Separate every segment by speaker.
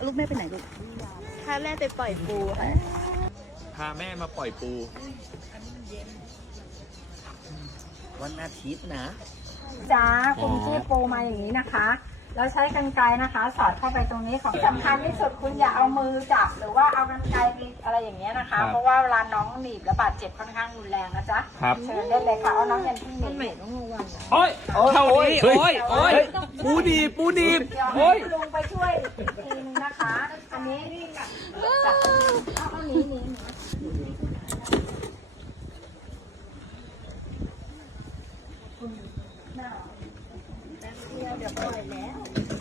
Speaker 1: ลูกแม่ไปไหนลูกพาแม่ไปปล่อยปูค่ะ
Speaker 2: พาแม่มาปล่อยปู
Speaker 3: วันอาทิตย์นะ
Speaker 4: จ้าคุณชื่อปูมาอย่างนี้นะคะแล้วใช้กรรไกรนะคะ สอดเข้าไปตรงนี้ของสำคัญที่สุดคุณอย่าเอามือจับหรือว่าเอากรรไกรอะไรอย่างเงี้ยนะคะ เพราะว่าเวลาน้องหนีบและบาดเจ็บค่อนข้างรุนแรงนะจ๊ะเชิญได้เลยค่ะเอาน้องยันที่หนีบ
Speaker 2: โอ้ยเท่านี้โอ้ยปูดีบปูดีบ
Speaker 4: เดี๋ยว
Speaker 2: โอ้
Speaker 4: ให้
Speaker 2: ย
Speaker 4: คุณลุงไปช่วยอีกทีนึงนะคะ อันนี้จับเอาหนีเดี๋ยวปล่อยแล้ว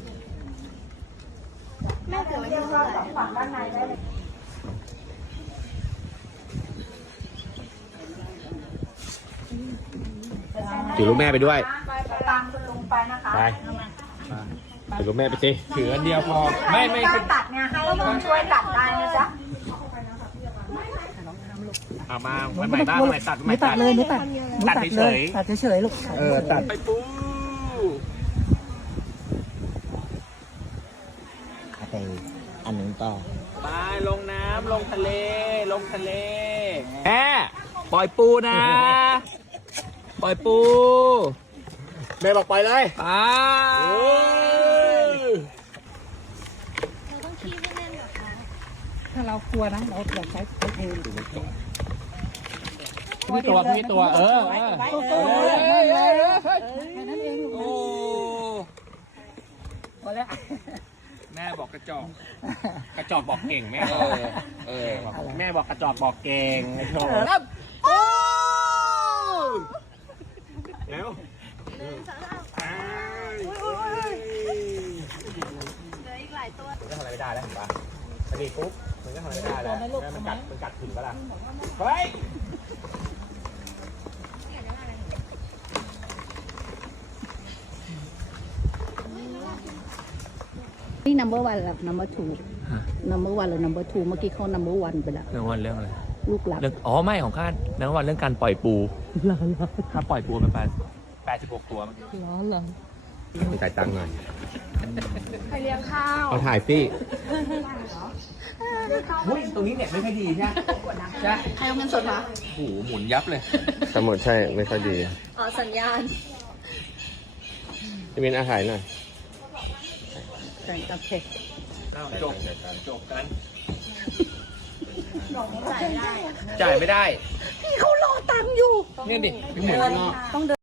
Speaker 4: แม่ถึงเรียกว่าสองฝั่งด้านในได้เลย
Speaker 2: ถือลูกแม่ไปด้วย
Speaker 4: ตามคุณลุงไปนะคะ
Speaker 2: ไปถือลูกแม่ไปสิถืออันเดียวพอไม่
Speaker 4: ถ้าตัดเนี่ยให้ลุงช่วยตัดได้นะจ๊ะ
Speaker 2: เอามาวันใหม่บ้างวันใหม่ตัดวันใหม่ตัด
Speaker 1: ไม่ตัด
Speaker 2: ตัดเฉย
Speaker 1: ตัดเฉยๆลูก
Speaker 2: ตัดไปปู
Speaker 3: ไปอันหนึ่งต่อ
Speaker 2: ไปลงน้ำลงทะเลแม่ปล่อยปูนะปล่อยปูแม่บอกปล่อยเลยไป
Speaker 1: ถ้าเรากลัวนะเราอยากใช้เทน
Speaker 2: พี่ตัวเออแค่นั้นเองโอ้แม่บอกกระจอกบอกเก่งแม่แม่บอกกระจอกบอกเก่งไอ้โชว์แล้ว
Speaker 1: เหลืออีกหลายตัว
Speaker 2: มันก็ทำอะไรไม่ได้แล้วเห็นปะพอดีปุ๊บมันก็ทำอะไรไม่ได้แล้วมันกัดถึงปะล่ะเฮ้ย
Speaker 1: นี่ number one กับ number two number one หรือ number two เมื่อกี้เขา number one ไปแล้ว
Speaker 2: เรื่องวันเรื่องอะไร
Speaker 1: ลูกหลัก
Speaker 2: เรื่องไม่ของข้าเรื่องวันเรื่องการปล่อยปูถ้าปล่อยปูประมาณ86 ตัวมั้ง
Speaker 1: เหรอ
Speaker 2: มีจ่ายตังค์หน่อย
Speaker 4: ใครเลี้ยงข้าว
Speaker 2: เอาถ่ายสิหุ้ยตรงนี้เน็ตไม่ค่อยดีใช่ไหมใช่
Speaker 1: ใครเอาเงินสดมา
Speaker 2: โอ้โหหมุนยับเลย
Speaker 5: สมุดใช่ไม่ค่อยดี
Speaker 1: อ๋อสัญญาณ
Speaker 5: พี่มินอาถ่ายหน่อย
Speaker 1: โอเค
Speaker 2: จบกัน
Speaker 1: จ่ายได้
Speaker 2: จ่ายไม่ได้
Speaker 1: พี่เขารอตังค์อยู่
Speaker 2: เนี่ยดิไม่หมุนรอบ